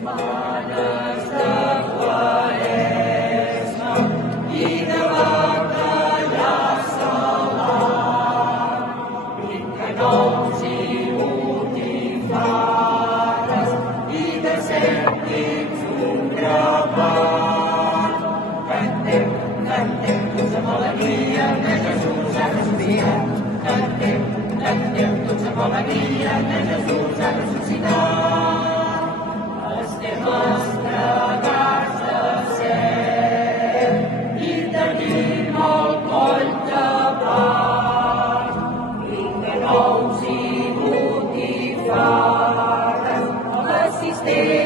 setmanes de Quaresma i de bacallà salat, brincanous i botifarres i de cèntims un grapat. Cantem, cantem, tots amb alegria, que Jesús ha ressuscitat. Cantem, cantem, tots amb alegria, que Jesús ha ressuscitat. Estem estregats de cel i tenim el coll tapat. Brincanous i botifarres a la cistella